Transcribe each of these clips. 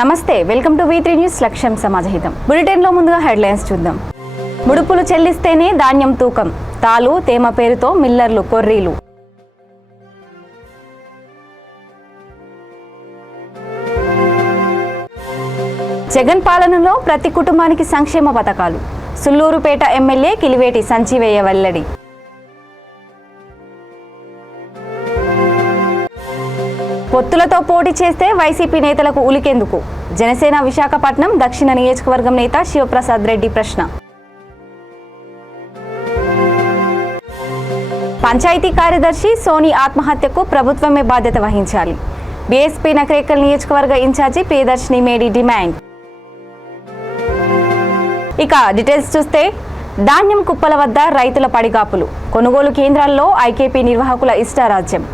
నమస్తే, welcome to V3 news. లక్ష్యం సమాజహితం. బులెటిన్లో ముందుగా హెడ్లైన్స్ చూద్దాం. ముడుపులు చెల్లిస్తేనే ధాన్యం తూకం, తాలు తేమ పేరుతో మిల్లర్లు కొర్రీలు. జగన్ పాలనలో ప్రతి కుటుంబానికి సంక్షేమ పథకాలు, సుల్లూరుపేట ఎమ్మెల్యే కిలివేటి సంజీవయ్య వెల్లడి. పొత్తులతో పోటీ చేస్తే వైసీపీ నేతలకు ఉలికెందుకు? జనసేన విశాఖపట్నం దక్షిణ నియోజకవర్గం నేత శివప్రసాద్ రెడ్డి ప్రశ్న. పంచాయతీ కార్యదర్శి సోని ఆత్మహత్యకు ప్రభుత్వమే బాధ్యత వహించాలి. బీఎస్పీ నకరేకల్ నియోజకవర్గ ఇన్ఛార్జి ప్రియదర్శిని మేడి డిమాండ్. ఇక డీటెయిల్స్ చూస్తే, ధాన్యం కుప్పల వద్ద రైతుల పడిగాపులు, కొనుగోలు కేంద్రాల్లో ఐకేపీ నిర్వాహకుల ఇష్టారాజ్యం.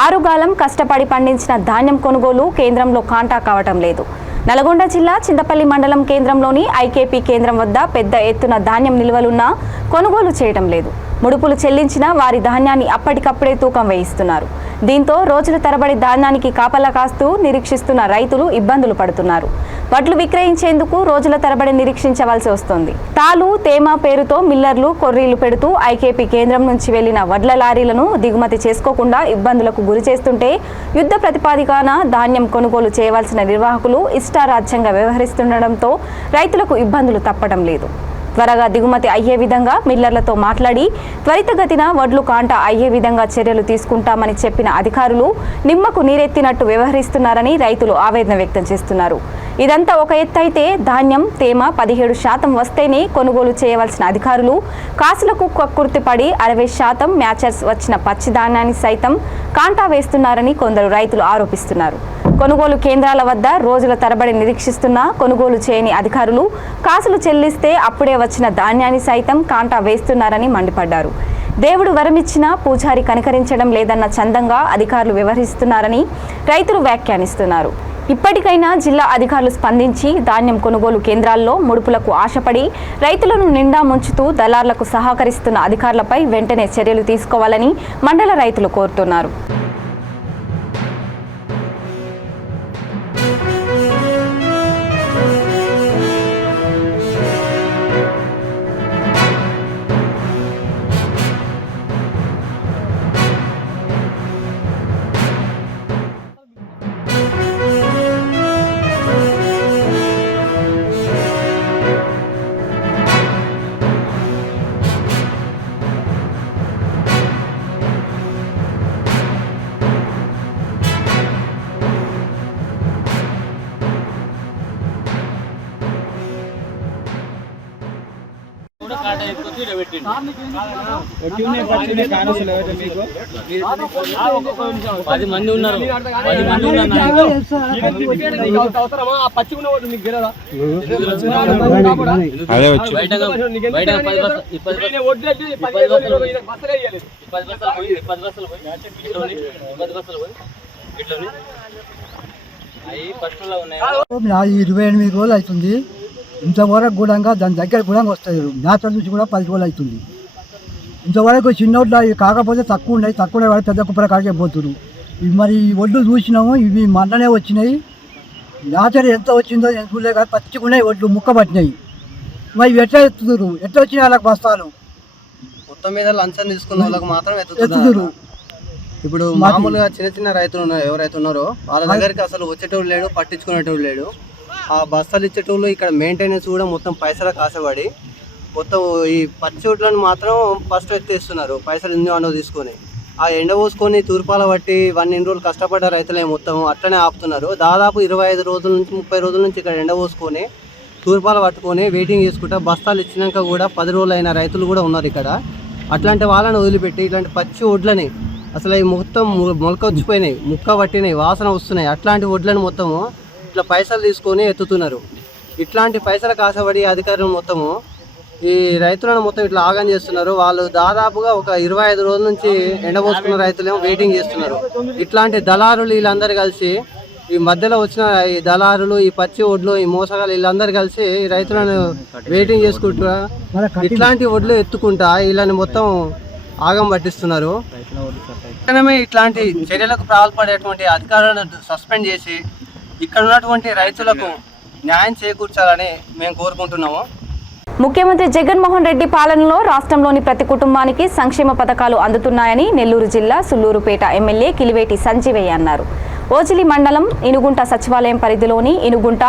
ఆరుగాలం కష్టపడి పండించిన ధాన్యం కొనుగోలు కేంద్రంలో కాంటా కావటం లేదు. నల్గొండ జిల్లా చింతపల్లి మండలం కేంద్రంలోని ఐకేపీ కేంద్రం వద్ద పెద్ద ఎత్తున ధాన్యం నిల్వలున్నా కొనుగోలు చేయటం లేదు. ముడుపులు చెల్లించిన వారి ధాన్యాన్ని అప్పటికప్పుడే తూకం వేయిస్తున్నారు. దీంతో రోజుల తరబడి ధాన్యానికి కాపలా కాస్తూ నిరీక్షిస్తున్న రైతులు ఇబ్బందులు పడుతున్నారు. వడ్లు విక్రయించేందుకు రోజుల తరబడి నిరీక్షించవలసి వస్తోంది. తాలు తేమ పేరుతో మిల్లర్లు కొర్రీలు పెడుతూ ఐకేపీ కేంద్రం నుంచి వెళ్లిన వడ్ల లారీలను దిగుమతి చేసుకోకుండా ఇబ్బందులకు గురి చేస్తుంటే యుద్ధ ప్రతిపాదికన ధాన్యం కొనుగోలు చేయవలసిన నిర్వాహకులు ఇష్టారాజ్యంగా వ్యవహరిస్తుండటంతో రైతులకు ఇబ్బందులు తప్పడం లేదు. త్వరగా దిగుమతి అయ్యే విధంగా మిల్లర్లతో మాట్లాడి త్వరితగతిన వడ్లు కాంటా అయ్యే విధంగా చర్యలు తీసుకుంటామని చెప్పిన అధికారులు నిమ్మకు నీరెత్తినట్టు వ్యవహరిస్తున్నారని రైతులు ఆవేదన వ్యక్తం చేస్తున్నారు. ఇదంతా ఒక ఎత్తైతే ధాన్యం తేమ 17% వస్తేనే కొనుగోలు చేయవలసిన అధికారులు కాసులకు కక్కుర్తిపడి 60% మ్యాచర్స్ వచ్చిన పచ్చి ధాన్యాన్ని సైతం కాంటా వేస్తున్నారని కొందరు రైతులు ఆరోపిస్తున్నారు. కొనుగోలు కేంద్రాల వద్ద రోజుల తరబడి నిరీక్షిస్తున్న కొనుగోలు చేయని అధికారులు కాసులు చెల్లిస్తే అప్పుడే వచ్చిన ధాన్యాన్ని సైతం కాంటా వేస్తున్నారని మండిపడ్డారు. దేవుడు వరమిచ్చినా పూజారి కనికరించడం లేదన్న చందంగా అధికారులు వ్యవహరిస్తున్నారని రైతులు వ్యాఖ్యానిస్తున్నారు. ఇప్పటికైనా జిల్లా అధికారులు స్పందించి ధాన్యం కొనుగోలు కేంద్రాల్లో ముడుపులకు ఆశపడి రైతులను నిండా ముంచుతూ దళార్లకు సహకరిస్తున్న అధికారులపై వెంటనే చర్యలు తీసుకోవాలని మండల రైతులు కోరుతున్నారు. మంది ఉన్నారు. నాది 28 రోజులు అవుతుంది. ఇంతవరకు కూడా దాని దగ్గర కూడా వస్తాయి. మ్యాచర్ నుంచి కూడా 10 రోజులు అవుతుంది. ఇంతవరకు చిన్నోట్ల కాకపోతే తక్కువ ఉన్నాయి. తక్కువ వాడి పెద్ద కుప్పల కాడికే పోతున్నారు. ఇవి మరి ఒడ్లు చూసినాము, ఇవి మొన్ననే వచ్చినాయి. మ్యాచర్ ఎంత వచ్చిందో చూడలే కానీ పచ్చిగున్నాయి ఒడ్లు, ముక్క పట్టినాయి. మరి ఇవి ఎట్లా ఎత్తుతున్నారు? ఎట్లా వచ్చినాయి వాళ్ళకి బస్తాలు? మొత్తం మీద లంచం తీసుకున్న వాళ్ళకి మాత్రం ఎత్తుతున్నారు. ఇప్పుడు మామూలుగా చిన్న చిన్న రైతులు ఉన్నారు, ఎవరైతే ఉన్నారో వాళ్ళ దగ్గరికి అసలు వచ్చేటోళ్ళు లేడు, పట్టించుకునేటోళ్ళు లేడు. ఆ బస్తాలు ఇచ్చేటోళ్ళు ఇక్కడ మెయింటెనెన్స్ కూడా మొత్తం పైసలకు ఆశపడి మొత్తం ఈ పచ్చి వడ్లను మాత్రం ఫస్ట్ ఎత్తేస్తున్నారు. పైసలు ఎన్నో అనో తీసుకొని ఆ ఎండ పోసుకొని తూర్పాల బట్టి 1 రోజులు కష్టపడ్డ రైతులే మొత్తం అట్లనే ఆపుతున్నారు. దాదాపు 25 రోజుల నుంచి 30 రోజుల నుంచి ఇక్కడ ఎండ పోసుకొని తూర్పాల పట్టుకొని వెయిటింగ్ చేసుకుంటా బస్తాలు ఇచ్చినాక కూడా 10 రోజులు అయిన రైతులు కూడా ఉన్నారు ఇక్కడ. అట్లాంటి వాళ్ళని వదిలిపెట్టి ఇట్లాంటి పచ్చి వడ్లని అసలు అవి మొత్తం మొలక వచ్చిపోయినాయి, ముక్క పట్టినాయి, వాసన వస్తున్నాయి. అట్లాంటి వడ్లను మొత్తము ఇట్లా పైసలు తీసుకొని ఎత్తుతున్నారు. ఇట్లాంటి పైసలకు ఆశపడి అధికారులు మొత్తము ఈ రైతులను మొత్తం ఇట్లా ఆగం చేస్తున్నారు. వాళ్ళు దాదాపుగా ఒక 25 రోజుల నుంచి ఎండబోసుకున్న రైతులేమో వెయిటింగ్ చేస్తున్నారు. ఇట్లాంటి దళారులు వీళ్ళందరూ కలిసి ఈ మధ్యలో వచ్చిన ఈ దళారులు, ఈ పచ్చి ఒడ్లు, ఈ మోసగాళ్ళు వీళ్ళందరూ కలిసి రైతులను వెయిటింగ్ చేసుకుంటా ఇట్లాంటి ఒడ్లు ఎత్తుకుంటా వీళ్ళని మొత్తం ఆగం పట్టిస్తున్నారు. ఇట్లాంటి చర్యలకు పాల్పడేటువంటి అధికారులను సస్పెండ్ చేసి ఇక్కడ ఉన్నటువంటి రైతులకు న్యాయం చేకూర్చాలని మేము కోరుకుంటున్నాము. ముఖ్యమంత్రి జగన్మోహన్ రెడ్డి పాలనలో రాష్ట్రంలోని ప్రతి కుటుంబానికి సంక్షేమ పథకాలు అందుతున్నాయని నెల్లూరు జిల్లా సుళ్లూరుపేట ఎమ్మెల్యే కిలివేటి సంజీవయ్య అన్నారు. ఓజిలి మండలం ఇనుగుంట సచివాలయం పరిధిలోని ఇనుగుంట,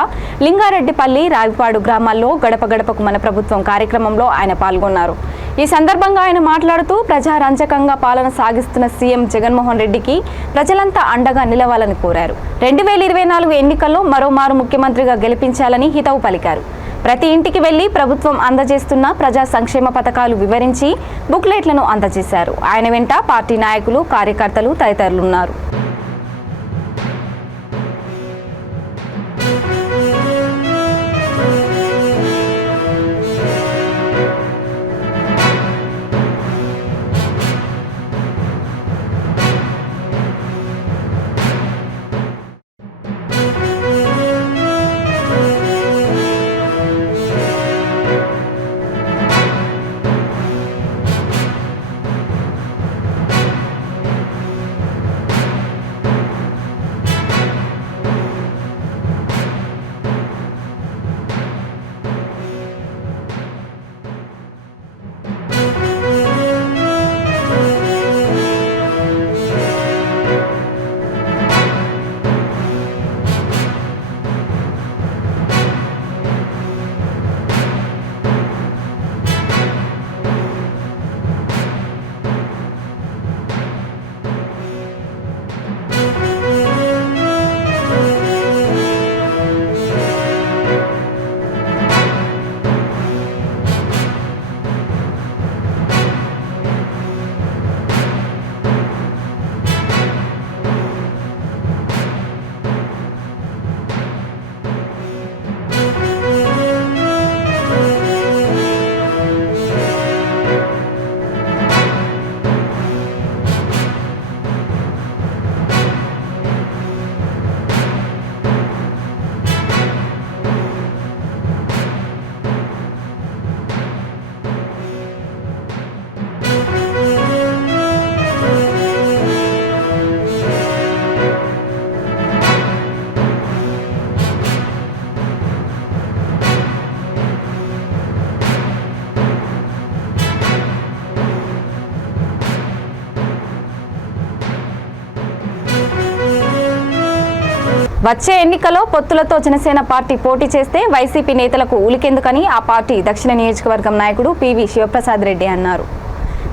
లింగారెడ్డిపల్లి, రావిపాడు గ్రామాల్లో గడప గడపకు మన ప్రభుత్వం కార్యక్రమంలో ఆయన పాల్గొన్నారు. ఈ సందర్భంగా ఆయన మాట్లాడుతూ ప్రజారంజకంగా పాలన సాగిస్తున్న సీఎం జగన్మోహన్ రెడ్డికి ప్రజలంతా అండగా నిలవాలని కోరారు. 2024 ఎన్నికల్లో మరోమారు ముఖ్యమంత్రిగా గెలిపించాలని హితవు పలికారు. ప్రతి ఇంటికి వెళ్లి ప్రభుత్వం అందజేస్తున్న ప్రజా సంక్షేమ పథకాలు వివరించి బుక్లెట్లను అందజేశారు. ఆయన వెంట పార్టీ నాయకులు, కార్యకర్తలు తదితరులున్నారు. వచ్చే ఎన్నికల్లో పొత్తులతో జనసేన పార్టీ పోటీ చేస్తే వైసీపీ నేతలకు ఉలికెందుకని ఆ పార్టీ దక్షిణ నియోజకవర్గం నాయకుడు పివి శివప్రసాద్ రెడ్డి అన్నారు.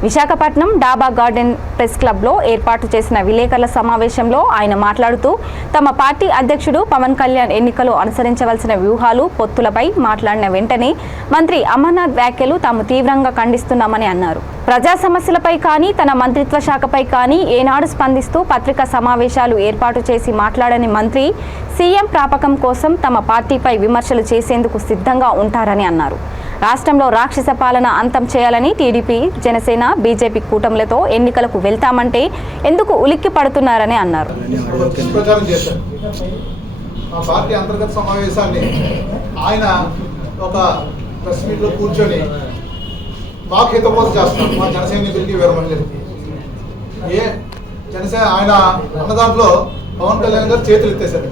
విశాఖపట్నం డాబా గార్డెన్ ప్రెస్ క్లబ్లో ఏర్పాటు చేసిన విలేకరుల సమావేశంలో ఆయన మాట్లాడుతూ తమ పార్టీ అధ్యక్షుడు పవన్ కళ్యాణ్ ఎన్నికలు అనుసరించవలసిన వ్యూహాలు, పొత్తులపై మాట్లాడిన వెంటనే మంత్రి అమర్నాథ్ వ్యాఖ్యలు తాము తీవ్రంగా ఖండిస్తున్నామని అన్నారు. ప్రజా సమస్యలపై కానీ తన మంత్రిత్వ శాఖపై కానీ ఏనాడు స్పందిస్తూ పత్రికా సమావేశాలు ఏర్పాటు చేసి మాట్లాడని మంత్రి సీఎం ప్రాపకం కోసం తమ పార్టీపై విమర్శలు చేసేందుకు సిద్ధంగా ఉంటారని అన్నారు. రాష్ట్రంలో రాక్షస పాలన అంతం చేయాలని టీడీపీ, జనసేన, బీజేపీ కూటములతో ఎన్నికలకు వెళ్తామంటే ఎందుకు ఉలిక్కి పడుతున్నారని అన్నారు. పార్టీ అంతర్గత సమావేశాన్ని ఆయన ఒక ప్రెస్ మీట్లో కూర్చొని మాకు హితబోధ చేస్తున్నారు. మా జన సైనికులకి, వీరమహిళలకి జనసేన ఆయన అన్న దాంట్లో పవన్ కళ్యాణ్ గారు చేతులు ఎత్తేశారు.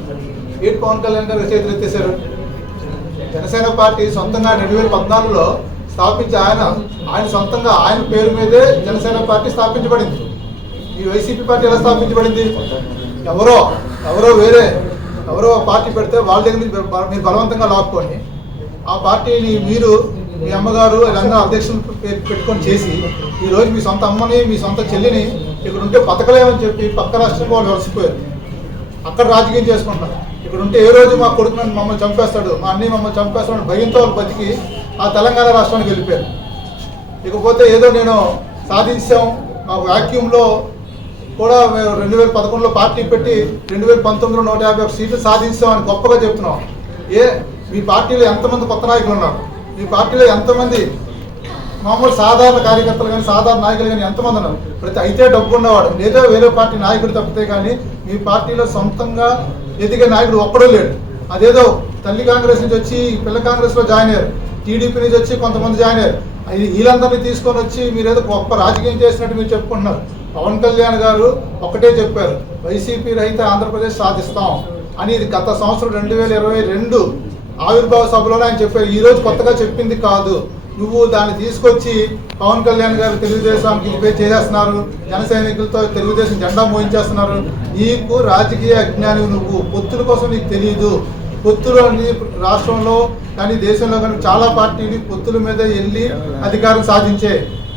ఏంటి పవన్ కళ్యాణ్ గారు చేతులు ఎత్తేశారు? జనసేన పార్టీ సొంతంగా 2014లో స్థాపించి ఆయన సొంతంగా ఆయన పేరు మీదే జనసేన పార్టీ స్థాపించబడింది. ఈ వైసీపీ పార్టీ ఎలా స్థాపించబడింది? ఎవరో పార్టీ పెడితే వాళ్ళ దగ్గర మీరు బలవంతంగా లాక్కొని ఆ పార్టీని మీరు, మీ అమ్మగారు వీళ్ళందరూ అధ్యక్షులు పెట్టుకొని చేసి ఈరోజు మీ సొంత అమ్మని, మీ సొంత చెల్లిని ఇక్కడ ఉంటే బతకలేమని చెప్పి పక్క రాష్ట్రంలో వాళ్ళు వలసిపోయారు. అక్కడ రాజకీయం చేసుకుంటారు. ఇక్కడ ఉంటే ఏ రోజు మా కొడుకు మమ్మల్ని చంపేస్తాడు, మా అన్నయ్య మమ్మల్ని చంపేస్తాడు భయంతో వాళ్ళు బతికి ఆ తెలంగాణ రాష్ట్రానికి వెళ్ళిపోయారు. ఇకపోతే ఏదో నేను సాధించాం, మా వ్యాక్యూమ్లో కూడా 2011లో పార్టీ పెట్టి 2019లో 151 సీట్లు సాధించామని గొప్పగా చెప్తున్నాం. మీ పార్టీలో ఎంతమంది కొత్త నాయకులు ఉన్నారు? మీ పార్టీలో ఎంతమంది మామూలు సాధారణ కార్యకర్తలు కానీ, సాధారణ నాయకులు కానీ ఎంతమంది ఉన్నారు? అయితే డబ్బు ఉన్నవాడు, లేదా వేరే పార్టీ నాయకుడు తప్పితే కానీ మీ పార్టీలో సొంతంగా ఎదిగే నాయకుడు ఒక్కడూ లేడు. అదేదో తల్లి కాంగ్రెస్ నుంచి వచ్చి పిల్ల కాంగ్రెస్లో జాయిన్ అయ్యారు, టీడీపీ నుంచి వచ్చి కొంతమంది జాయిన్ అయ్యారు. వీళ్ళందరినీ తీసుకొని వచ్చి మీరేదో గొప్ప రాజకీయం చేసినట్టు మీరు చెప్పుకుంటున్నారు. పవన్ కళ్యాణ్ గారు ఒకటే చెప్పారు, వైసీపీ రహిత ఆంధ్రప్రదేశ్ సాధిస్తాం. అని ఇది గత సంవత్సరం 2022 ఆవిర్భావ సభలోనే ఆయన చెప్పారు. ఈరోజు కొత్తగా చెప్పింది కాదు. నువ్వు దాన్ని తీసుకొచ్చి పవన్ కళ్యాణ్ గారు తెలుగుదేశానికి రిపేర్ చేసేస్తున్నారు, జన సైనికులతో తెలుగుదేశం జెండా మోయించేస్తున్నారు. నీకు రాజకీయ అజ్ఞాని, నువ్వు పొత్తుల కోసం నీకు తెలియదు. పొత్తులు రాష్ట్రంలో కానీ దేశంలో కానీ చాలా పార్టీలు పొత్తుల మీద వెళ్ళి అధికారం సాధించే.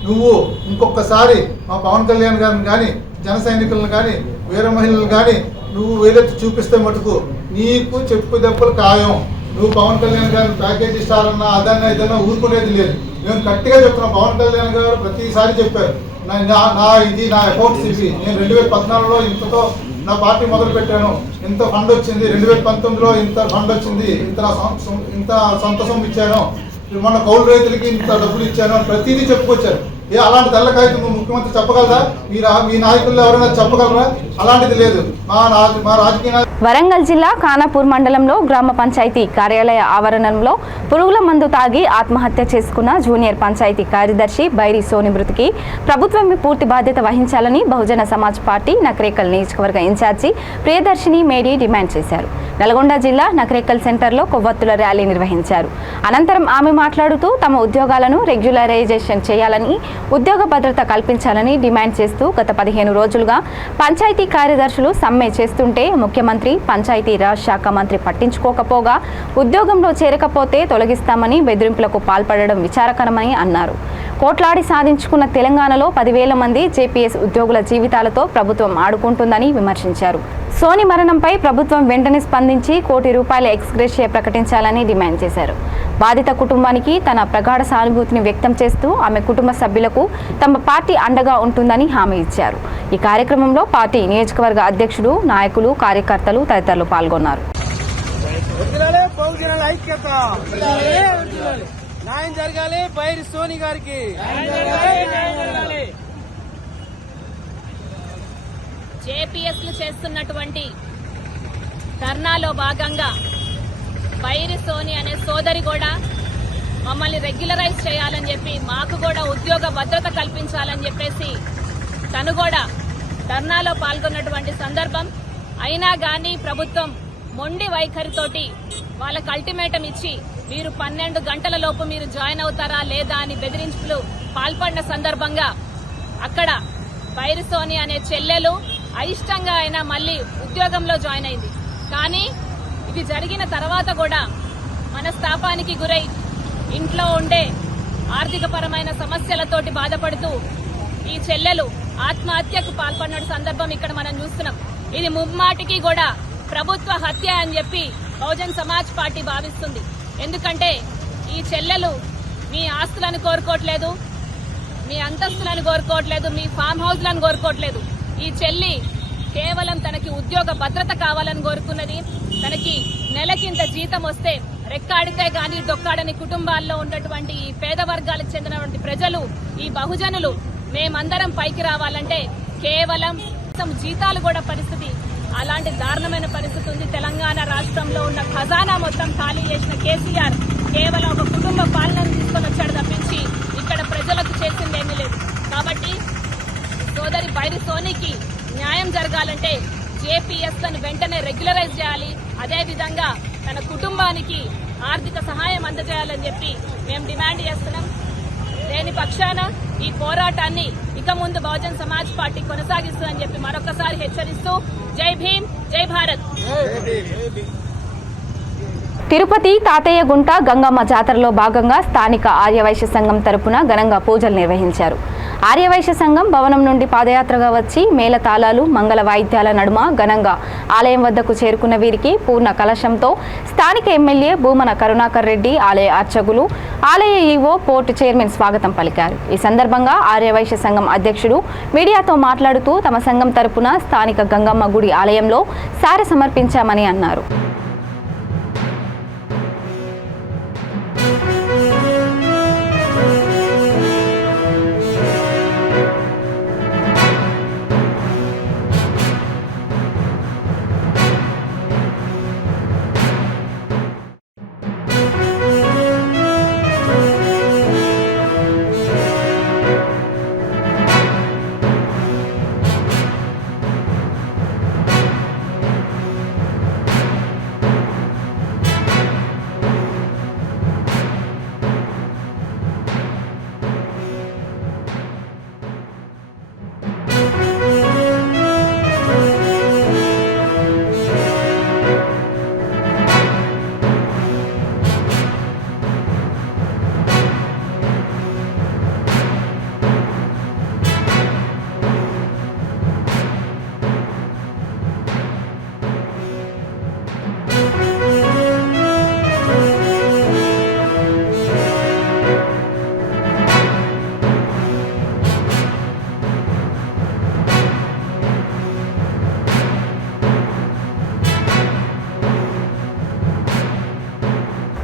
నువ్వు ఇంకొకసారి మా పవన్ కళ్యాణ్ గారిని కానీ జన సైనికులను కానీ వీర మహిళలను కానీ నువ్వు వేలెత్తి చూపిస్తే మటుకు నీకు చెప్పు దెబ్బలు ఖాయం. నువ్వు పవన్ కళ్యాణ్ గారిని ప్యాకేజ్ ఇస్తారన్నా అదన్నా ఏదన్నా ఊరుకునేది లేదు. మేము గట్టిగా చెప్తున్నాం. పవన్ కళ్యాణ్ గారు ప్రతిసారి చెప్పారు, నా అకౌంట్స్ ఇవి. నేను 2014లో ఇంతతో నా పార్టీ మొదలు పెట్టాను, ఇంత ఫండ్ వచ్చింది. 2019లో ఇంత ఫండ్ వచ్చింది, ఇంత సొంత సొమ్ము ఇచ్చాను, మొన్న కౌలు రైతులకి ఇంత డబ్బులు ఇచ్చాను అని ప్రతిదీ చెప్పుకొచ్చారు. అలాంటి తెల్లకాయలు నువ్వు ముఖ్యమంత్రి చెప్పగలరా? మీ నాయకుల్లో ఎవరైనా చెప్పగలరా? అలాంటిది లేదు. మా రాజకీయ వరంగల్ జిల్లా ఖానాపూర్ మండలంలో గ్రామ పంచాయతీ కార్యాలయ ఆవరణంలో పురుగుల మందు తాగి ఆత్మహత్య చేసుకున్న జూనియర్ పంచాయతీ కార్యదర్శి బైరి సోని మృతికి ప్రభుత్వమే పూర్తి బాధ్యత వహించాలని బహుజన సమాజ్ పార్టీ నకరేకల్ నియోజకవర్గ ఇన్ఛార్జి ప్రియదర్శిని మేరీ డిమాండ్ చేశారు. నల్గొండ జిల్లా నకరేకల్ సెంటర్లో కొవ్వొత్తుల ర్యాలీ నిర్వహించారు. అనంతరం ఆమె మాట్లాడుతూ తమ ఉద్యోగాలను రెగ్యులరైజేషన్ చేయాలని, ఉద్యోగ భద్రత కల్పించాలని డిమాండ్ చేస్తూ గత 15 రోజులుగా పంచాయతీ కార్యదర్శులు సమ్మె చేస్తుంటే ముఖ్యమంత్రి, పంచాయతీ రాజ్ శాఖ మంత్రి పట్టించుకోకపోగా ఉద్యోగంలో చేరకపోతే తొలగిస్తామని బెదిరింపులకు పాల్పడడం విచారకరమని అన్నారు. కోట్లాడి సాధించుకున్న తెలంగాణలో 10,000 మంది జేపీఎస్ ఉద్యోగుల జీవితాలతో ప్రభుత్వం ఆడుకుంటుందని విమర్శించారు. సోని మరణంపై ప్రభుత్వం వెంటనే స్పందించి ₹1 కోటి ఎక్స్గ్రేషియా ప్రకటించాలని డిమాండ్ చేశారు. బాధిత కుటుంబానికి తన ప్రగాఢ సానుభూతిని వ్యక్తం చేస్తూ ఆమె కుటుంబ సభ్యులకు తమ పార్టీ అండగా ఉంటుందని హామీ ఇచ్చారు. ఈ కార్యక్రమంలో పార్టీ నియోజకవర్గ అధ్యక్షుడు, నాయకులు, కార్యకర్తలు తదితరులు పాల్గొన్నారు. న్యాయం జరగాలి బైరి సోని గారికి. జేపీఎస్లు చేస్తున్నటువంటి ధర్నాలో భాగంగా బైరి సోని అనే సోదరి కూడా మమ్మల్ని రెగ్యులరైజ్ చేయాలని చెప్పి, మాకు కూడా ఉద్యోగ భద్రత కల్పించాలని చెప్పేసి తను కూడా ధర్నాలో పాల్గొన్నటువంటి సందర్భం. అయినా గానీ ప్రభుత్వం మొండి వైఖరితోటి వాళ్ళకు అల్టిమేటం ఇచ్చి మీరు 12 గంటల లోపు మీరు జాయిన్ అవుతారా లేదా అని బెదిరింపులు పాల్పడిన సందర్భంగా అక్కడ బైరి సోని అనే చెల్లెలు అయిష్టంగా అయినా మళ్లీ ఉద్యోగంలో జాయిన్ అయింది. కానీ ఇది జరిగిన తర్వాత కూడా మనస్తాపానికి గురై ఇంట్లో ఉండే ఆర్థికపరమైన సమస్యలతోటి బాధపడుతూ ఈ చెల్లెలు ఆత్మహత్యకు పాల్పడిన సందర్భం ఇక్కడ మనం చూస్తున్నాం. ఇది ముమ్మాటికి కూడా ప్రభుత్వ హత్య అని చెప్పి బహుజన్ సమాజ్ పార్టీ భావిస్తుంది. ఎందుకంటే ఈ చెల్లెలు మీ ఆస్తులను కోరుకోవట్లేదు, మీ అంతస్తులను కోరుకోవట్లేదు, మీ ఫామ్ హౌస్లను కోరుకోవట్లేదు. ఈ చెల్లి కేవలం తనకి ఉద్యోగ భద్రత కావాలని కోరుకున్నది. తనకి నెలకింత జీతం వస్తే రెక్కాడితే గాని డొక్కాడని కుటుంబాల్లో ఉన్నటువంటి ఈ పేద వర్గాలకు చెందినటువంటి ప్రజలు, ఈ బహుజనులు మేమందరం పైకి రావాలంటే కేవలం జీతాలు కూడా పరిస్థితి, అలాంటి దారుణమైన పరిస్థితి ఉంది. తెలంగాణ రాష్ట్రంలో ఉన్న ఖజానా మొత్తం ఖాళీ చేసిన కేసీఆర్ కేవలం ఒక కుటుంబ పాలనను తీసుకొని వచ్చాడు తప్పించి ఇక్కడ ప్రజలకు చేసిందేమీ లేదు. కాబట్టి సోదరి బైరి సోనికి న్యాయం జరగాలంటే జేపీఎస్ ను వెంటనే రెగ్యులరైజ్ చేయాలి. అదేవిధంగా తన కుటుంబానికి ఆర్థిక సహాయం అందజేయాలని చెప్పి మేము డిమాండ్ చేస్తున్నాం. దేని పక్షాన ఈ పోరాటాన్ని ఇక ముందు బహుజన్ సమాజ్ పార్టీ కొనసాగిస్తుందని చెప్పి మరొకసారి హెచ్చరిస్తూ జై భీమ్, జై భారత్. తిరుపతి తాతయ్యగుంట గంగమ్మ జాతరలో భాగంగా స్థానిక ఆర్యవైశ్య సంఘం తరపున ఘనంగా పూజలు నిర్వహించారు. ఆర్యవైశ్య సంఘం భవనం నుండి పాదయాత్రగా వచ్చి మేళతాళాలు, మంగళ వాయిద్యాల నడుమ ఘనంగా ఆలయం వద్దకు చేరుకున్న వీరికి పూర్ణ కలశంతో స్థానిక ఎమ్మెల్యే భూమన కరుణాకర్ రెడ్డి, ఆలయ అర్చకులు, ఆలయ ఈవో, పోర్టు చైర్మన్ స్వాగతం పలికారు. ఈ సందర్భంగా ఆర్యవైశ్య సంఘం అధ్యక్షుడు మీడియాతో మాట్లాడుతూ తమ సంఘం తరపున స్థానిక గంగమ్మ గుడి ఆలయంలో సారె సమర్పించామని అన్నారు.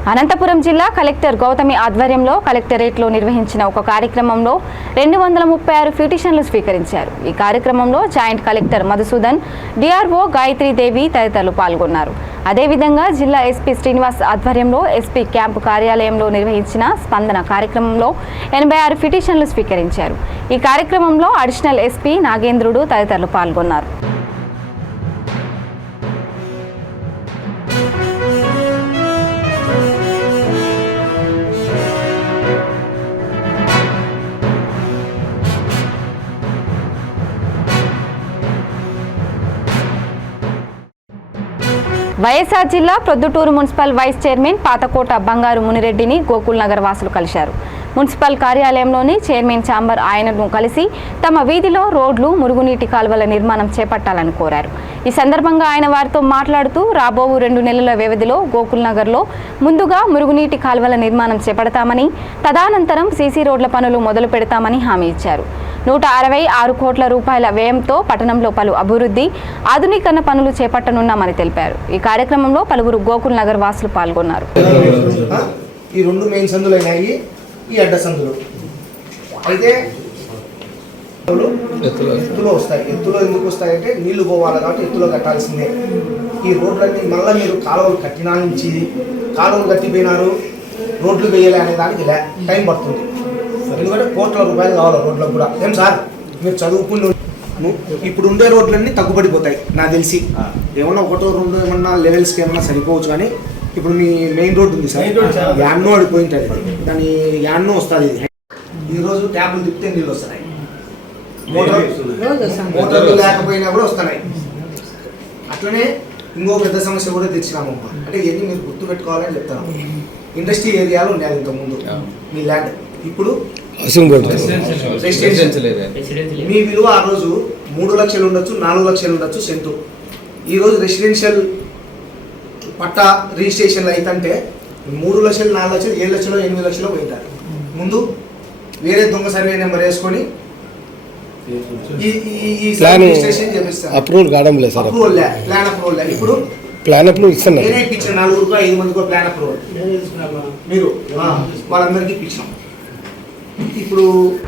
అనంతపురం జిల్లా కలెక్టర్ గౌతమి ఆధ్వర్యంలో కలెక్టరేట్లో నిర్వహించిన ఒక కార్యక్రమంలో 236 పిటిషన్లు స్వీకరించారు. ఈ కార్యక్రమంలో joint collector Madhusudan, DRO Gayatri Devi తదితరులు పాల్గొన్నారు. అదేవిధంగా జిల్లా ఎస్పీ శ్రీనివాస్ ఆధ్వర్యంలో ఎస్పీ క్యాంపు కార్యాలయంలో నిర్వహించిన స్పందన కార్యక్రమంలో 86 పిటిషన్లు స్వీకరించారు. ఈ కార్యక్రమంలో అడిషనల్ ఎస్పీ నాగేంద్రుడు తదితరులు పాల్గొన్నారు. వైఎస్ఆర్ జిల్లా Proddatur municipal vice chairman Pathakota Bangaru మునిరెడ్డిని గోకుల్ నగర్ వాసులు కలిశారు. మున్సిపల్ కార్యాలయంలోని చైర్మన్ ఛాంబర్ ఆయనను కలిసి తమ వీధిలో రోడ్లు, మురుగునీటి కాలువల నిర్మాణం చేపట్టాలని కోరారు. ఈ సందర్భంగా ఆయన వారితో మాట్లాడుతూ రాబో 2 నెలల వ్యవధిలో గోకుల్ నగర్లో ముందుగా మురుగునీటి కాలువల నిర్మాణం చేపడతామని, తదనంతరం సీసీ రోడ్ల పనులు మొదలు పెడతామని హామీ ఇచ్చారు. 166 కోట్ల రూపాయల వ్యయంతో పట్టణంలో పలు అభివృద్ధి, ఆధునీకరణ పనులు చేపట్టనున్నామని తెలిపారు. ఈ కార్యక్రమంలో పలువురు గోకుల్ నగర్ వాసులు పాల్గొన్నారు. ఈ 2 మెయిన్ సందులు అయినాయి, ఈ అడ్డ సందులు అయితే ఎత్తులో వస్తాయి. ఎత్తులో ఎందుకు వస్తాయంటే నీళ్లు పోవాలి కాబట్టి ఎత్తులో కట్టాల్సిందే. ఈ రోడ్లన్నీ మళ్ళీ మీరు కాలువలు కట్టినా నుంచి కాలువలు కట్టిపోయినారు, రోడ్లు వేయాలి అనే దానికి టైం పడుతుంది. ఎందుకంటే కోట్ల రూపాయలు కావాలి రోడ్లకు కూడా. ఏం సార్ మీరు చదువుకుని ఇప్పుడు ఉండే రోడ్లన్నీ తగ్గుపడిపోతాయి నాకు తెలిసి. ఏమన్నా 1, 2 ఏమన్నా లెవెల్స్కి ఏమన్నా సరిపోవచ్చు, కానీ ఇప్పుడు మీ మెయిన్ రోడ్ ఉంది సార్, యాన్నో అడిపోయింటుంది, దాని యాన్నో వస్తుంది. ఈరోజు ట్యాపులు తిప్పితే నీళ్ళు వస్తున్నాయి, మోటార్లు లేకపోయినా కూడా వస్తున్నాయి. అట్లనే ఇంకో పెద్ద సమస్య కూడా తెచ్చినామమ్మా. అంటే ఇవన్నీ మీరు గుర్తు పెట్టుకోవాలని చెప్తాను. ఇండస్ట్రీ ఏరియాలో ఉండేది ఇంతకుముందు మీ ల్యాండ్, ఇప్పుడు మీ విలువ ఆ రోజు 3 లక్షలు ఉండొచ్చు, 4 లక్షలు ఉండొచ్చు సెంటు. ఈరోజు రెసిడెన్షియల్ పట్టా రిజిస్ట్రేషన్లు అయితే 3 లక్షలు, 4 లక్షలు, 7 లక్షలు, 8 లక్షలు పోయింటారు. ముందు వేరే దొంగ సర్వే నెంబర్ వేసుకొని అప్రూవల్ కావడం లేదు సార్. ప్లాన్ అప్రూవల్ ఇప్పుడు ప్లాన్ అప్రూవల్ ఇస్తున్నాం. నేనే ఇప్పించాను 4 5 మందికో ప్లాన్ అప్రూవల్ మీరు వాళ్ళందరికీ ఇప్పించాం. ఇప్పుడు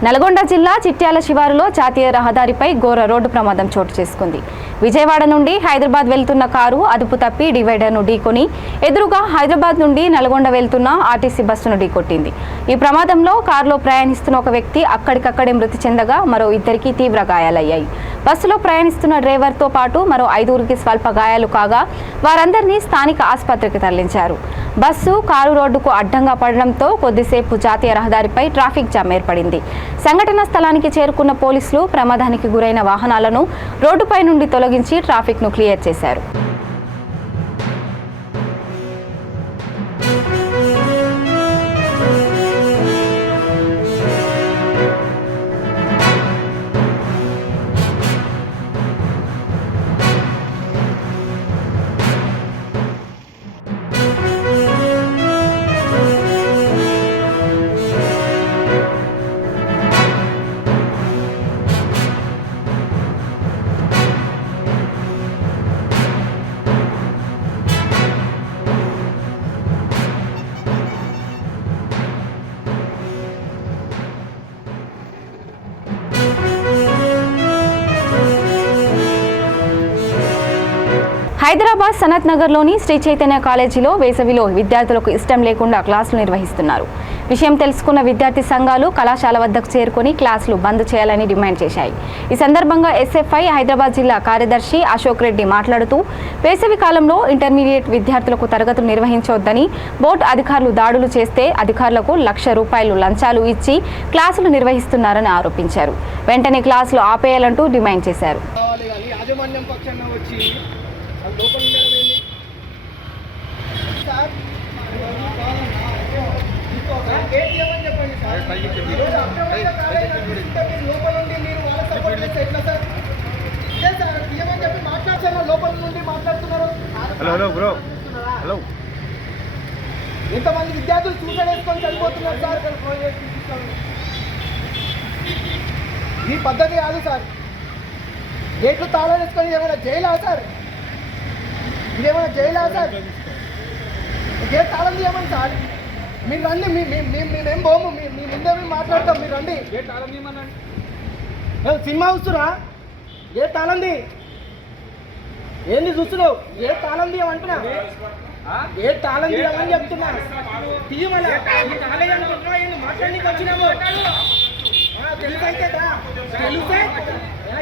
నల్గొండ జిల్లా చిట్యాల శివారులో జాతీయ రహదారిపై ఘోర రోడ్డు ప్రమాదం చోటు చేసుకుంది. విజయవాడ నుండి హైదరాబాద్ వెళ్తున్న కారు అదుపు తప్పి డివైడర్ను ఢీకొని ఎదురుగా హైదరాబాద్ నుండి నల్గొండ వెళ్తున్న ఆర్టీసీ బస్సును ఢీకొట్టింది. ఈ ప్రమాదంలో కారులో ప్రయాణిస్తున్న ఒక వ్యక్తి అక్కడికక్కడే మృతి చెందగా మరో 2కి తీవ్ర గాయాలయ్యాయి. బస్సులో ప్రయాణిస్తున్న డ్రైవర్తో పాటు మరో 5గురికి స్వల్ప గాయాలు కాగా వారందరినీ స్థానిక ఆసుపత్రికి తరలించారు. బస్సు, కారు రోడ్డుకు అడ్డంగా పడడంతో కొద్దిసేపు జాతీయ రహదారిపై ట్రాఫిక్ జామ్ ఏర్పడింది. సంఘటన స్థలానికి చేరుకున్న పోలీసులు ప్రమాదానికి గురైన వాహనాలను రోడ్డుపై నుండి తొలగించి ట్రాఫిక్ను క్లియర్ చేశారు. హైదరాబాద్ సనత్ నగర్లోని శ్రీ చైతన్య కాలేజీలో వేసవిలో విద్యార్థులకు ఇష్టం లేకుండా క్లాసులు నిర్వహిస్తున్నారు. విషయం తెలుసుకున్న విద్యార్థి సంఘాలు కళాశాల వద్దకు చేరుకొని క్లాసులు బంద్ చేయాలని డిమాండ్ చేశాయి. ఈ సందర్భంగా ఎస్ఎఫ్ఐ హైదరాబాద్ జిల్లా కార్యదర్శి అశోక్ రెడ్డి మాట్లాడుతూ వేసవి కాలంలో ఇంటర్మీడియట్ విద్యార్థులకు తరగతులు నిర్వహించవద్దని, బోర్డు అధికారులు దాడులు చేస్తే అధికారులకు ₹1,00,000 లంచాలు ఇచ్చి క్లాసులు నిర్వహిస్తున్నారని ఆరోపించారు. వెంటనే క్లాసులు ఆపేయాలంటూ డిమాండ్ చేశారు. Hello bro, hello. ఎంతమంది విద్యార్థులు సూసైడ్ చేసుకొని చనిపోతున్నారు సార్. ఈ పద్ధతి కాదు సార్. గేట్లు తాళం వేసుకొని ఏమైనా జైలా సార్? ఇదేమైనా జైలా సార్? గేట్ తాళం తీయమని సార్. మీరు రండి, మేమేం పోము, మీ ముందే మేము మాట్లాడతాం, మీరు రండి. గేట్ తాళం తీయమనండి. సినిమా చూస్తురా? గేట్ తాళం తీ. ఏంది చూస్తున్నావు? గేట్ తాళం తీయమంటున్నా, గేట్ తాళం తీయమని చెప్తున్నా. తీయమలా కాలేజ్ అనుకుంటున్నా, మాట్లాడడానికి వచ్చినాము. తెలుసు అయితే తెలిసే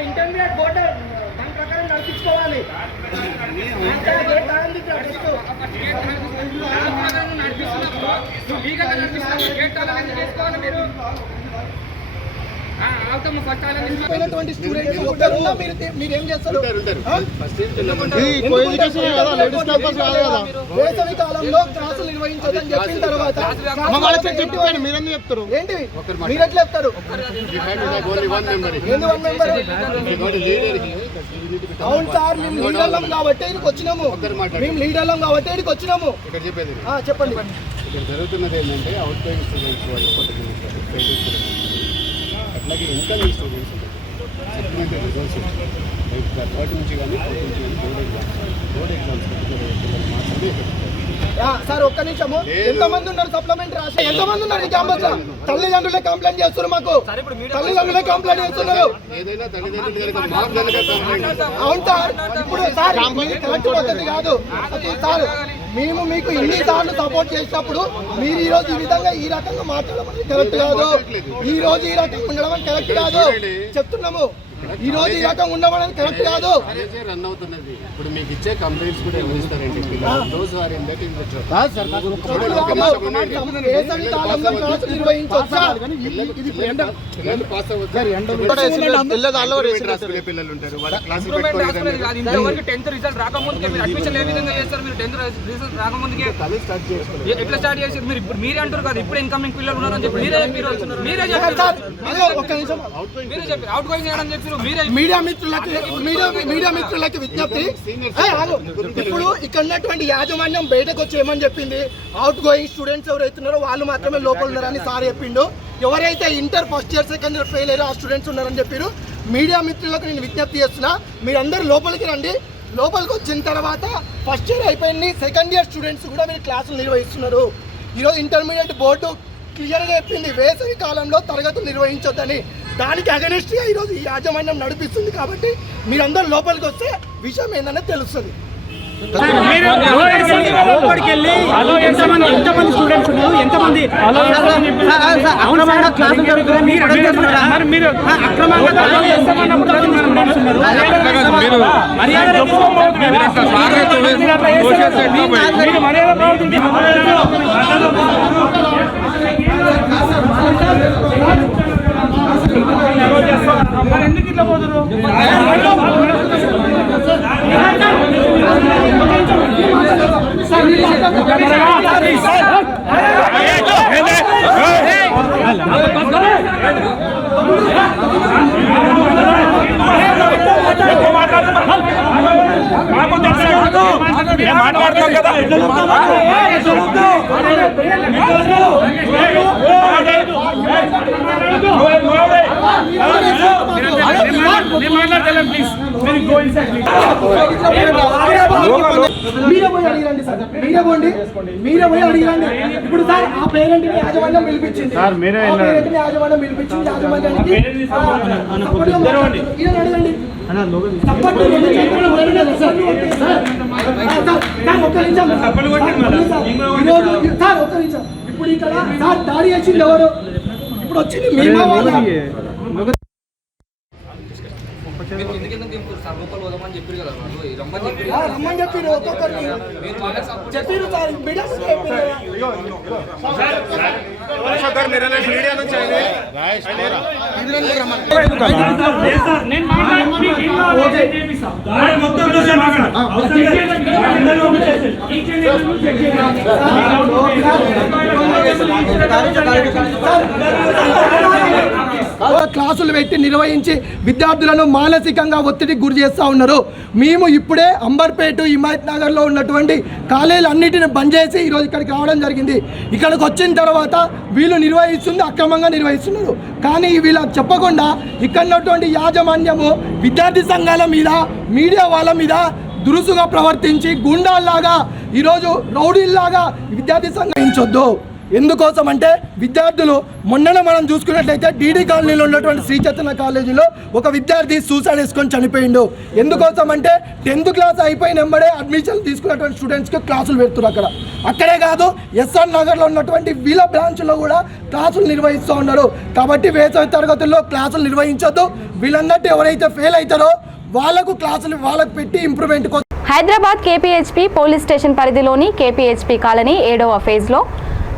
ఇంటర్మీడియట్ బోర్డు దాని ప్రకారం నడిపించుకోవాలి. గేట్ తాళం మీరేం చేస్తారు? వేసవి కాలంలో క్లాసులు నిర్వహించదని చెప్పిన తర్వాత మీరెందుకు చెప్తారు? ఏంటి మీరు ఎట్లా చెప్తారు? అవును సార్, మేము లీడర్లం కాబట్టి ఇక్కడికి వచ్చినాము. మేము లీడర్లం కాబట్టి ఇక్కడికి వచ్చినాము. చెప్పండి. ఇక్కడ జరుగుతున్నది ఏంటంటే అవుట్ గోయింగ్ స్టూడెంట్స్ వాళ్ళు అట్లాగే incoming students supplementary results third నుంచి కానీ ఫోర్త్ నుంచి కానీ బోర్డ్ ఎగ్జామ్స్ మాత్రమే. సార్ ఒక్క నిమిషము, ఎంతమంది ఉన్నారు సప్లిమెంటరీ రాసి? ఎంతమంది ఉన్నారు ఈ క్యాంపస్ లో? తల్లిదండ్రులే కంప్లైంట్ చేస్తున్నారు, మాకు తల్లిదండ్రులే కంప్లైంట్ చేస్తున్నారు. ఏదైనా తల్లిదండ్రులు అవును సార్, ఇప్పుడు సార్ కరెక్ట్ పద్ధతి కాదు సార్. మేము మీకు ఇన్ని సార్లు సపోర్ట్ చేసినప్పుడు మీరు ఈ రోజు ఈ విధంగా ఈ రకంగా మాట్లాడడం కరెక్ట్ కాదు. ఈ రోజు ఈ రకంగా ఉండడం కరెక్ట్ కాదు చెప్తున్నాము. ఈ రోజు ఈ రకంగా ఉండడం కరెక్ట్ కాదు. రన్ అవుతున్నది. ఇప్పుడు మీకు ఇచ్చే కంప్లైంట్స్ కూడా ఎవరిస్తారండి? Those are in that in the పిల్లలు ఉంటారు, వాళ్ళ క్లాస్ టెన్త్ రిజల్ట్ రాకముందుకే మీరు అడ్మిషన్ ఏ విధంగా చేస్తారు? మీరు టెన్త్ రిజల్ట్ రాకముందుకే ఎట్లా స్టార్ట్ చేసి మీరు ఇప్పుడు మీరే అంటారు కదా, ఇప్పుడు ఇన్కమింగ్ పిల్లలు ఉన్నారని చెప్పి మీరే చెప్పారు. అవుట్ గోయింగ్ చేయడం చెప్పి మీడియా మిత్రులకి విజ్ఞప్తి. ఇప్పుడు ఇక్కడ ఉన్నటువంటి యాజమాన్యం బయటకు వచ్చి ఏమని చెప్పింది? అవుట్ గోయింగ్ స్టూడెంట్స్ ఎవరైతున్నారో వాళ్ళు మాత్రమే లోపల ఉన్నారని సార్ చెప్పిండు. ఎవరైతే inter first year second year fail అయ్యారో ఆ స్టూడెంట్స్ ఉన్నారని చెప్పారు. మీడియా మిత్రులకు నేను విజ్ఞప్తి చేస్తున్నా, మీరందరూ లోపలికి రండి. లోపలికి వచ్చిన తర్వాత ఫస్ట్ ఇయర్ అయిపోయింది, సెకండ్ ఇయర్ స్టూడెంట్స్ కూడా మీరు క్లాసులు నిర్వహిస్తున్నారు. ఈరోజు ఇంటర్మీడియట్ బోర్డు క్లియర్గా చెప్పింది వేసవి కాలంలో తరగతులు నిర్వహించొద్దని. దానికి అగెనిస్ట్గా ఈరోజు ఈ యాజమాన్యం నడిపిస్తుంది. కాబట్టి మీరందరూ లోపలికి వస్తే విషయం ఏంటనే తెలుస్తుంది. ఎంతమంది స్టూడెంట్స్ ఉన్నారు? ఎంతమంది ఎందుకు ఇట్లా పోతున్నారు? మాట్లాడుతున్నాం కదా. మీరే పోయి అడిగిరండి సార్, మీరే పోయి అడిగిరండి. ఇప్పుడు సార్ ఆ పేరెంట్ యాజమాన్యం పిలిపించింది, యాజమాన్యం పిలిపించింది. యాజమాన్యానికి అడగండి. ఒక్క నిమిషం. ఇప్పుడు ఇక్కడ సార్ దాడి చేసింది ఎవరు? ఇప్పుడు వచ్చింది మేము రమ్మని చెప్పారు. ఒక్కొక్కరిని చెప్పారు సార్, మీడియా క్లాసులు పెట్టి నిర్వహించి విద్యార్థులను మానసికంగా ఒత్తిడికి గురి చేస్తూ ఉన్నారు. మేము ఇప్పుడే అంబర్పేట, హిమాయత్ నగర్లో ఉన్నటువంటి కాలేజీలు అన్నిటిని బంద్ చేసి ఈరోజు ఇక్కడికి రావడం జరిగింది. ఇక్కడికి వచ్చిన తర్వాత వీళ్ళు నిర్వహిస్తుంది అక్రమంగా నిర్వహిస్తున్నారు. కానీ వీళ్ళకి చెప్పకుండా ఇక్కడ ఉన్నటువంటి యాజమాన్యము విద్యార్థి సంఘాల మీద, మీడియా వాళ్ళ మీద దురుసుగా ప్రవర్తించి గుండాల్లాగా ఈరోజు రౌడీల్లాగా విద్యార్థి సంఘించొద్దు. ఎందుకోసం అంటే విద్యార్థులు మొన్ననే మనం చూసుకున్నట్లయితే డీడీ కాలనీలో ఉన్నటువంటి శ్రీ చైతన్య కాలేజీలో ఒక విద్యార్థి సూసైడ్ చేసుకొని చనిపోయిండు. ఎందుకోసం అంటే 10th క్లాస్ అయిపోయిన వెంబడే అడ్మిషన్ తీసుకున్నటువంటి స్టూడెంట్స్కి క్లాసులు పెడుతున్నారు. అక్కడే కాదు ఎస్ఆర్ నగర్లో ఉన్నటువంటి వీళ్ళ బ్రాంచ్లో కూడా క్లాసులు నిర్వహిస్తూ ఉన్నారు. కాబట్టి వేసవి తరగతుల్లో క్లాసులు నిర్వహించొద్దు. వీళ్ళన్నట్టు ఎవరైతే ఫెయిల్ అవుతారో వాళ్ళకు క్లాసులు వాళ్ళకు పెట్టి ఇంప్రూవ్మెంట్ కోసం. హైదరాబాద్ కేపీహెచ్పీ పోలీస్ స్టేషన్ పరిధిలోని కేపీహెచ్పీ కాలనీ 7వ ఫేజ్లో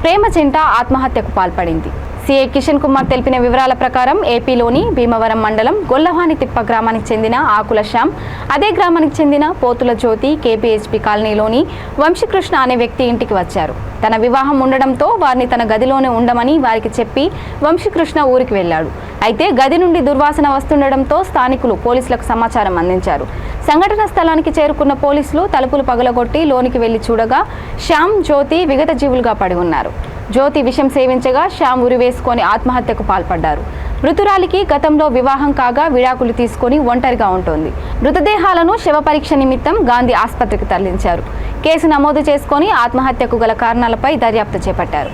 ప్రేమ జంట ఆత్మహత్యకు పాల్పడింది. సీఐ కిషన్ కుమార్ తెలిపిన వివరాల ప్రకారం ఏపీలోని భీమవరం మండలం గొల్లవాని తిప్ప గ్రామానికి చెందిన ఆకుల శ్యామ్, అదే గ్రామానికి చెందిన పోతుల జ్యోతి కేపీహెచ్పీ కాలనీలోని వంశీకృష్ణ అనే వ్యక్తి ఇంటికి వచ్చారు. తన వివాహం ఉండడంతో వారిని తన గదిలోనే ఉండమని వారికి చెప్పి వంశీకృష్ణ ఊరికి వెళ్లాడు. అయితే గది నుండి దుర్వాసన వస్తుండటంతో స్థానికులు పోలీసులకు సమాచారం అందించారు. సంఘటన స్థలానికి చేరుకున్న పోలీసులు తలుపులు పగలగొట్టి లోనికి వెళ్లి చూడగా శ్యామ్, జ్యోతి విగత జీవులుగా పడి ఉన్నారు. జ్యోతి విషం సేవించగా శ్యామ్ ఉరివేసుకొని ఆత్మహత్యకు పాల్పడ్డారు. మృతురాలికి గతంలో వివాహం కాగా విడాకులు తీసుకొని ఒంటరిగా ఉంటుంది. మృతదేహాలను శవ పరీక్ష నిమిత్తం గాంధీ ఆసుపత్రికి తరలించారు. కేసు నమోదు చేసుకొని ఆత్మహత్యకు గల కారణాలపై దర్యాప్తు చేపట్టారు.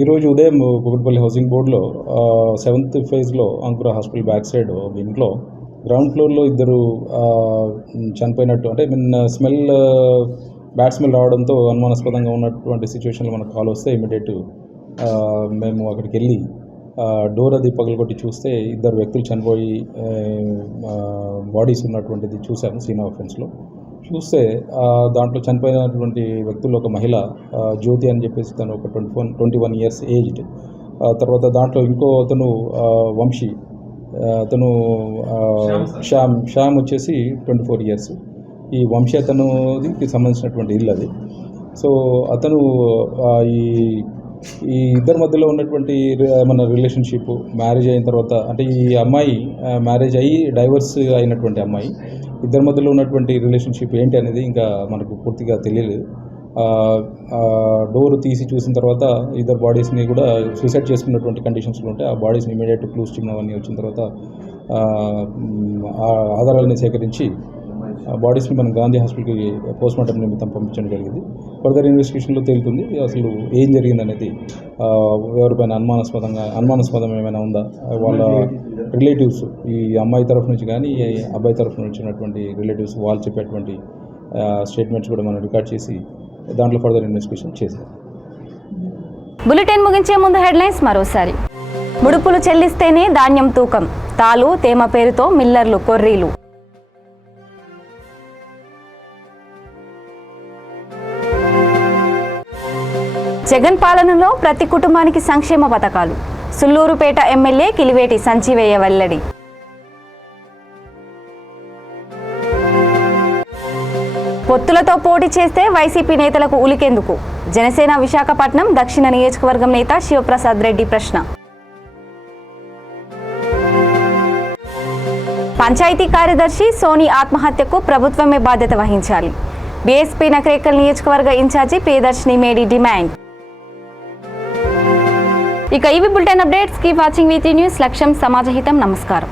ఈరోజు ఉదయం కుకట్పల్లి హౌసింగ్ బోర్డులో 7th ఫేజ్లో అంకుర హాస్పిటల్ బ్యాక్ సైడ్ ఇంట్లో గ్రౌండ్ ఫ్లోర్లో ఇద్దరు చనిపోయినట్టు అంటే స్మెల్ బ్యాడ్ స్మెల్ రావడంతో అనుమానాస్పదంగా ఉన్నటువంటి సిచ్యువేషన్లో మనకు కాల్ వస్తే ఇమీడియట్ మేము అక్కడికి వెళ్ళి డోర్ అది పగలగొట్టి చూస్తే ఇద్దరు వ్యక్తులు చనిపోయి బాడీస్ ఉన్నటువంటిది చూసాము సీన్ ఆఫ్ ఫెన్స్లో. చూస్తే దాంట్లో చనిపోయినటువంటి వ్యక్తులు ఒక మహిళ జ్యోతి అని చెప్పేసి తను ఒక 21 years ఏజ్డ్. తర్వాత దాంట్లో ఇంకో అతను వంశీ, అతను శ్యామ్ వచ్చేసి 24 years. ఈ వంశీ అతనుకి సంబంధించినటువంటి ఇల్లు అది. సో అతను ఈ ఇద్దరి మధ్యలో ఉన్నటువంటి మన రిలేషన్షిప్ మ్యారేజ్ అయిన తర్వాత అంటే ఈ అమ్మాయి మ్యారేజ్ అయ్యి డైవర్స్ అయినటువంటి అమ్మాయి, ఇద్దరి మధ్యలో ఉన్నటువంటి రిలేషన్షిప్ ఏంటి అనేది ఇంకా మనకు పూర్తిగా తెలియలేదు. డోర్ తీసి చూసిన తర్వాత ఇద్దరు బాడీస్ని కూడా సూసైడ్ చేసుకున్నటువంటి కండిషన్స్లో ఉంటే ఆ బాడీస్ని ఇమీడియట్ క్లూస్ టీమ్ అవన్నీ వచ్చిన తర్వాత ఆధారాలని సేకరించి బాడీస్ని మనం గాంధీ హాస్పిటల్కి పోస్ట్మార్టం నిమిత్తం పంపించడం జరిగింది. ఫర్దర్ ఇన్వెస్టిగేషన్లో తేలుతుంది అసలు ఏం జరిగింది అనేది. ఎవరిపైన అనుమానాస్పదం ఏమైనా ఉందా, వాళ్ళ రిలేటివ్స్ ఈ అమ్మాయి తరఫు నుంచి కానీ అబ్బాయి తరఫు నుంచి ఉన్నటువంటి రిలేటివ్స్ వాళ్ళు చెప్పేటువంటి స్టేట్మెంట్స్ కూడా మనం రికార్డ్ చేసి దాంట్లో ఫర్దర్ ఇన్వెస్టిగేషన్ చేసాం. బులెటిన్ ముగించే ముందు హెడ్లైన్స్ మరోసారి. ముడుపులు చెల్లిస్తేనే ధాన్యం తూకం, తాలు తేమ పేరుతో మిల్లర్లు కొర్రీలు. జగన్ పాలనలో ప్రతి కుటుంబానికి సంక్షేమ పథకాలు, సుల్లూరుపేట ఎమ్మెల్యే కిలివేటి సంజీవయ్య వెల్లడి. పొత్తులతో పోటీ చేస్తే వైసీపీ నేతలకు ఉలికెందుకు, జనసేన విశాఖపట్నం దక్షిణ నియోజకవర్గం నేత శివప్రసాద్ రెడ్డి ప్రశ్న. పంచాయతీ కార్యదర్శి సోని ఆత్మహత్యకు ప్రభుత్వమే బాధ్యత వహించాలి, బీఎస్పీ నకరేకల్ నియోజకవర్గ ఇన్ఛార్జి ప్రియదర్శిని మేడి డిమాండ్. ఇక ఇవి bulletin updates. Keep watching వీటీ news. లక్ష్యం సమాజహితం. నమస్కారం.